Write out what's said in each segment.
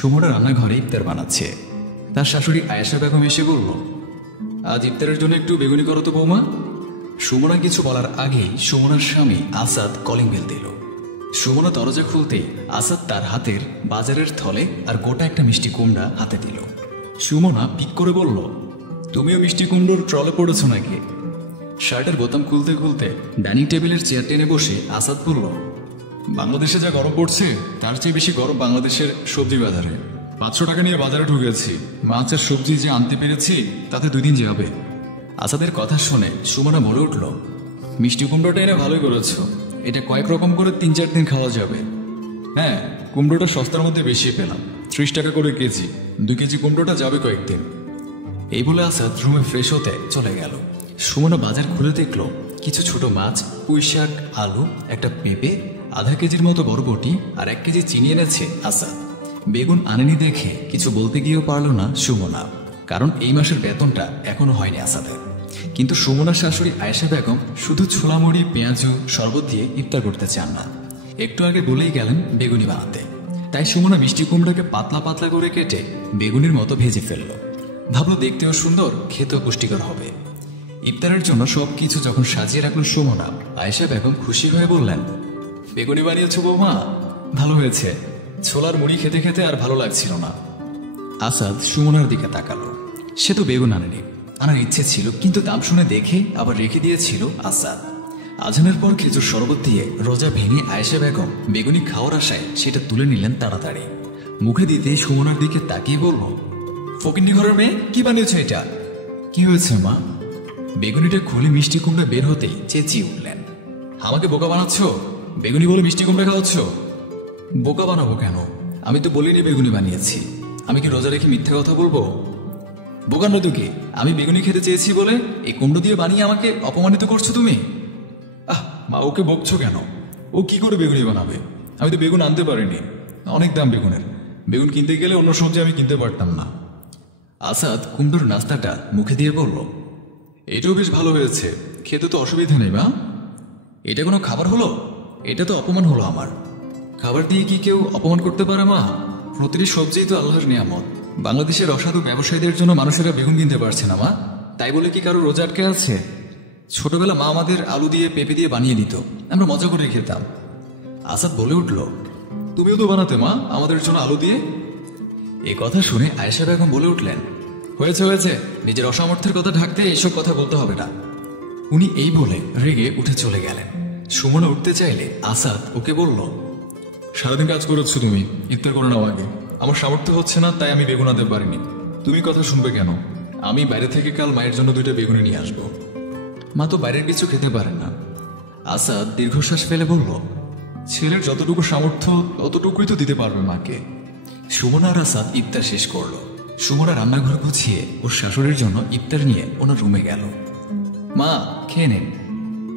সুমনা রান্নাঘরে ইফতার বানাচ্ছে। তার শাশুড়ি আয়েশা বেগম এসে বলল, আজ ইফতারের জন্য একটু বেগুনি করো তো বৌমা। সুমনা কিছু বলার আগেই সুমনার স্বামী আসাদ কলিং বেল দিল। সুমনা দরজা খুলতেই আসাদ তার হাতের বাজারের থলে আর গোটা একটা মিষ্টি কুমড়া হাতে দিল। সুমনা পিক করে বলল, তুমিও মিষ্টি কুমড়োর ট্রলে পড়েছ নাকি? শার্টের বোতাম খুলতে খুলতে ডাইনিং টেবিলের চেয়ার টেনে বসে আসাদ বলল, বাংলাদেশে যা গরম পড়ছে তার চেয়ে বেশি গরম বাংলাদেশের সবজি বাজারে। 500 টাকা নিয়ে বাজারে ঢুকেছি, মাছ আর সবজি যে আনতে পেরেছি তাতে 2 দিন যাবে। আসাদের কথা শুনে সুমনা বলে উঠল, মিষ্টি কুমড়োটা এনে ভালোই করেছ, এটা কয়েক রকম করে 3-4 দিন খাওয়া যাবে। হ্যাঁ, কুমড়োটা সস্তার মধ্যে বেশি পেলাম, 30 টাকা করে কেজি, 2 কেজি কুমড়োটা যাবে কয়েকদিন। এই বলে আসাদ রুমে ফ্রেশ হতে চলে গেল। সুমনা বাজার খুলে দেখলো কিছু ছোট মাছ, পুঁই শাক, আলু, একটা পেঁপে, আধা কেজির মতো বরবটি আর 1 কেজি চিনি এনেছে আসাদ। বেগুন আনেনি দেখে কিছু বলতে গিয়েও পারল না সুমনা, কারণ এই মাসের বেতনটা এখনো হয়নি আসাদের। কিন্তু সুমনার শাশুড়ি আয়েশা বেগম শুধু ছোলামুড়ি, পেঁয়াজু, শরবত দিয়ে ইফতার করতে চান না। একটু আগে বলেই গেলেন বেগুনি বানাতে। তাই সুমনা মিষ্টি কুমড়াকে পাতলা পাতলা করে কেটে বেগুনির মতো ভেজে ফেলল। ভাবলো দেখতেও সুন্দর, খেতেও পুষ্টিকর হবে। ইফতারের জন্য সবকিছু যখন সাজিয়ে রাখলো সুমনা, আয়েশা বেগম খুশি হয়ে বললেন, বেগুনি বানিয়েছ বৌমা, ভালো হয়েছে। ছোলার মুড়ি খেতে খেতে আর ভালো লাগছিল না। আসাদ সুমনার দিকে তাকালো। সে তো বেগুন আনেনি, আনার ইচ্ছে ছিল, কিন্তু দাম শুনে দেখে আবার রেখে দিয়েছিল আসাদ। আজানের পর খেজুর শরবত দিয়ে রোজা ভেঙে আয়েশা বেগম বেগুনি খাওয়ার আশায় সেটা তুলে নিলেন তাড়াতাড়ি। মুখে দিতে সুমনার দিকে তাকিয়ে বলল, ফকিন্নি ঘরের মেয়ে, কি বানিয়েছ এটা? কি হয়েছে মা? বেগুনিটা খুলে মিষ্টি কুমড়া বের হতেই চেঁচিয়ে উঠলেন, আমাকে বোকা বানাচ্ছ? বেগুনি বলে মিষ্টি কুমড়া খাওয়াচ্ছ? বোকা বানাবো কেন? আমি তো বলিনি বেগুনি বানিয়েছি। আমি কি রোজা রেখে মিথ্যে কথা বলবো? বোকার নয় তো কি, আমি বেগুনি খেতে চেয়েছি বলে এই কুমড়ো দিয়ে বানিয়ে আমাকে অপমানিত করছো তুমি? মা, ওকে বকছো কেন? ও কি করে বেগুনি বানাবে? আমি তো বেগুন আনতে পারিনি, অনেক দাম বেগুনের। বেগুন কিনতে গেলে অন্য সবজি আমি কিনতে পারতাম না। আসাদ কুমড়োর নাস্তাটা মুখে দিয়ে বলল, এটাও বেশ ভালো হয়েছে, খেতে তো অসুবিধা নেই মা। এটা কোনো খাবার হলো? এটা তো অপমান হলো আমার। খাবার দিয়ে কি কেউ অপমান করতে পারে মা? প্রতিটি সবজিই তো আল্লাহর নিয়ামত। বাংলাদেশের অসাধু ব্যবসায়ীদের জন্য মানুষেরা বেগুন কিনতে পারছে না মা, তাই বলে কি কারো রোজা আটকে আছে? ছোটবেলা মা আমাদের আলু দিয়ে পেঁপে দিয়ে বানিয়ে দিত, আমরা মজা করে খেতাম। আসাদ বলে উঠল, তুমিও তো বানাতে মা আমাদের জন্য আলু দিয়ে। এ কথা শুনে আয়েশা বেগম বলে উঠলেন, হয়েছে হয়েছে, নিজের অসামর্থ্যের কথা ঢাকতে এইসব কথা বলতে হবে না। উনি এই বলে রেগে উঠে চলে গেলেন। সুমনা উঠতে চাইলে আসাদ ওকে বলল, সারাদিন কাজ করেছো তুমি, ইফতার করে নাও আগে। আমার সামর্থ্য হচ্ছে না, তাই আমি বেগুন আনতে পারিনি। তুমি কথা শুনবে কেন? আমি বাইরে থেকে কাল মায়ের জন্য 2টা বেগুনি নিয়ে আসবো। মা তো বাইরের কিছু খেতে পারে না। আসাদ দীর্ঘশ্বাস ফেলে বলল, ছেলের যতটুকু সামর্থ্য ততটুকুই তো দিতে পারবে মাকে। সুমনা আর আসাদ ইফতার শেষ করলো। সুমনা রান্নাঘর গুছিয়ে ওর শাশুড়ির জন্য ইফতার নিয়ে ওনার রুমে গেল। মা, খেয়ে নেন।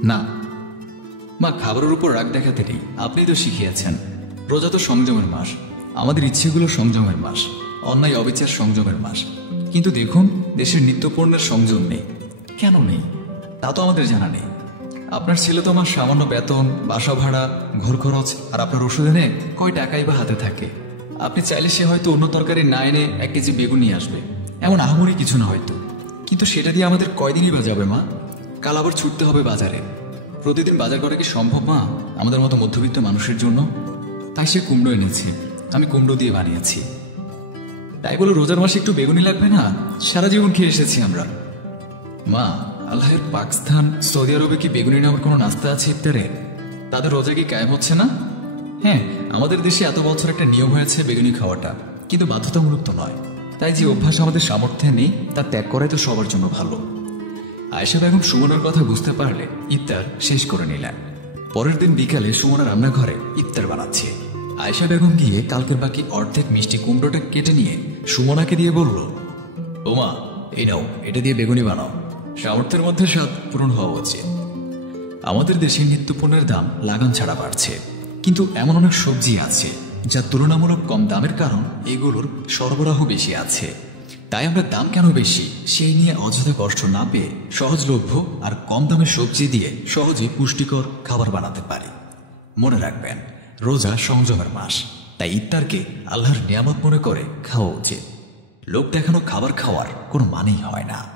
না মা, খাবারের উপর রাগ দেখাতে নেই, আপনি তো শিখিয়েছেন। রোজা তো সংযমের মাস, আমাদের ইচ্ছেগুলো সংযমের মাস, অন্যায় অবিচার সংযমের মাস। কিন্তু দেখুন, দেশের নিত্যপণ্যের সংযম নেই। কেন নেই তা তো আমাদের জানা নেই। আপনার ছেলে তো আমার সামান্য বেতন, বাসা ভাড়া, ঘর খরচ আর আপনার ওষুধ এনে কয় টাকাই বা হাতে থাকে। আপনি চাইলে সে হয়তো অন্য তরকারি না এনে 1 কেজি বেগুন নিয়ে আসবে, এমন আহামরি কিছু না হয়তো। কিন্তু সেটা দিয়ে আমাদের কয়দিনই বা যাবে মা? কাল আবার ছুটতে হবে বাজারে। প্রতিদিন বাজার করা কি সম্ভব মা আমাদের মতো মধ্যবিত্ত মানুষের জন্য? তাই সে কুমড়ো এনেছে, আমি কুমড়ো দিয়ে বানিয়েছি। তাই বলে রোজার মাসে একটু বেগুনি লাগবে না? সারা জীবন খেয়ে এসেছি আমরা। মা, আল্লাহের পাকিস্তান, সৌদি আরবে কি বেগুনি নামের কোনো নাস্তা আছে ইফতারে? তাদের রোজা কি কায়েম হচ্ছে না? হ্যাঁ, আমাদের দেশে এত বছর একটা নিয়ম হয়েছে বেগুনি খাওয়াটা, কিন্তু বাধ্যতামূলক তো নয়। তাই যে অভ্যাস আমাদের সামর্থ্যে নেই তা ত্যাগ করাই তো সবার জন্য ভালো। আয়েশা বেগম সুমনার কথা বুঝতে পারলে ইফতার শেষ করে নিলেন। পরের দিন বিকালে সুমনা রান্নাঘরে ইফতার বানাচ্ছে। আয়েশা বেগম গিয়ে কালকের বাকি অর্ধেক মিষ্টি কুমড়োটা কেটে নিয়ে সুমনাকে দিয়ে বলল, ওমা, এই নাও, এটা দিয়ে বেগুনি বানাও। সামর্থ্যের মধ্যে স্বাদ পূরণ হওয়া উচিত। আমাদের দেশে নিত্যপণ্যের দাম লাগাম ছাড়া বাড়ছে, কিন্তু এমন অনেক সবজি আছে যা তুলনামূলক কম দামের কারণ এগুলোর সরবরাহ বেশি আছে। তাই আমরা দাম কেন বেশি সেই নিয়ে অযথা কষ্ট না পেয়ে সহজলভ্য আর কম দামের সবজি দিয়ে সহজে পুষ্টিকর খাবার বানাতে পারি। মনে রাখবেন, রোজা সংযমের মাস, তাই ইফতারকে আল্লাহর নিয়ামত মনে করে খাওয়া উচিত। লোক দেখানো খাবার খাওয়ার কোনো মানেই হয় না।